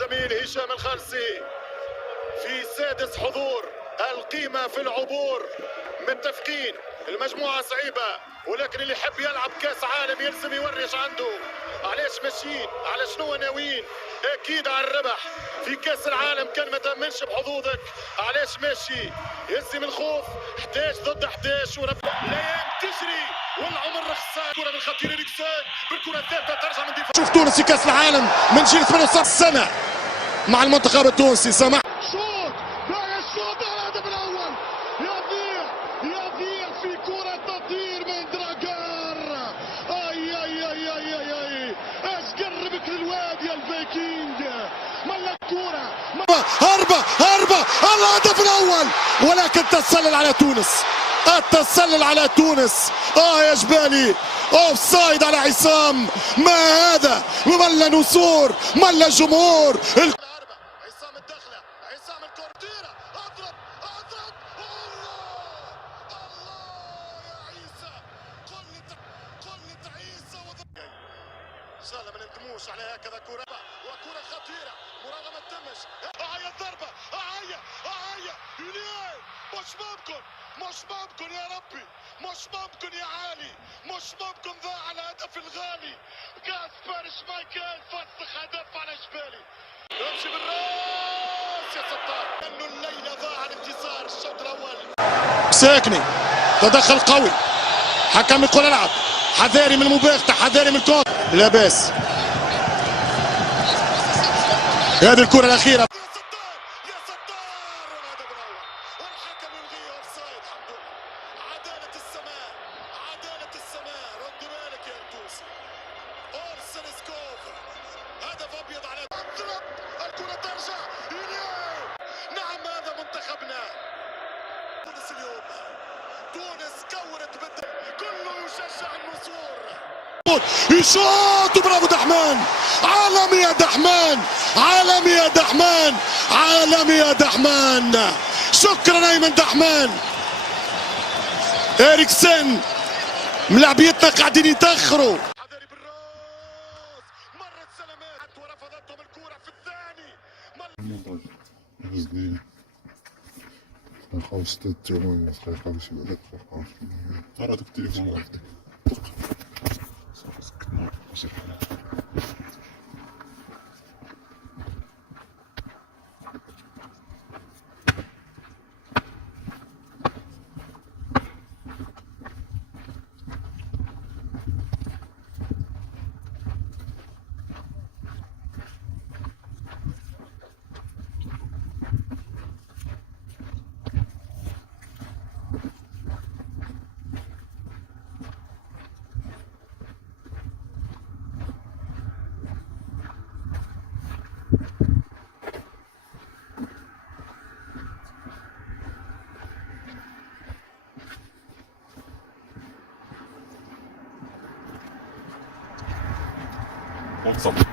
الزميل هشام الخالسي في سادس حضور. القيمة في العبور، متفقين المجموعة صعيبة، ولكن اللي يحب يلعب كاس عالم يلزم يوريش عنده. علاش ماشيين؟ على شنو ناويين؟ اكيد على الربح في كاس العالم. كان ما تامنش بحظوظك، علاش ماشي؟ يلزم الخوف. 11 ضد 11 الايام تجري والعمر رخصان. كرة من خطير إريكسون بالكرة الثالثة ترجع من دفاع. شوف تونس في كاس العالم من جيل 78 سنة مع المنتخب التونسي. سمح شوط، لا الشوط الهدف الاول. يضيع في كرة تطير من دراجار. اي اي اي اي اي اي ايش قربك للواد يا الفايكنج. ملا الكرة هربة الهدف الاول، ولكن تسلل على تونس. التسلل على تونس. يا جبالي، اوف سايد على عصام. ما هذا؟ ملا نسور، ملا جمهور. عصام الدخلة، عصام الكورتيرة، اضرب الله يا عيسى. قلت عيسى ان شاء الله ما نندموش على هكذا كرة، وكرة خطيرة مراوغة ما تتمش. هيا الضربة، هيا مش ممكن يا ربي، مش ممكن يا علي، مش ممكن ضاع الهدف الغالي. كاسبر شمايكل فسخ هدف على جبالي. يمشي بالراس يا ستار، انه الليله ضاع الانتصار. الشوط الاول ساكني تدخل قوي، حكم يقول العب، حذاري من المباغته، حذاري من الكون. لا باس. هذه الكرة الأخيرة. يا ستار والهدف الاول، والحكم يلغيه اوفسايد. الحمد لله. عدالة السماء. رد بالك يا التونسي. اورسن سكوف، هدف ابيض على اضرب الكرة ترجع. نعم هذا منتخبنا. تونس اليوم، تونس كورت بالدم، كله يشجع النسور. يشوط، برافو دحمان. عالمي يا دحمان، عالمي يا دحمان، عالمي يا دحمان. شكرا ايمن دحمان. إريكسن، ملاعبيتنا قاعدين يتاخروا. حذري بالراس، مرت سلامات ورفضتهم الكرة في الثاني. خلاص تتجمعين خلاص يبقى طردك التليفون وحدك بالضبط.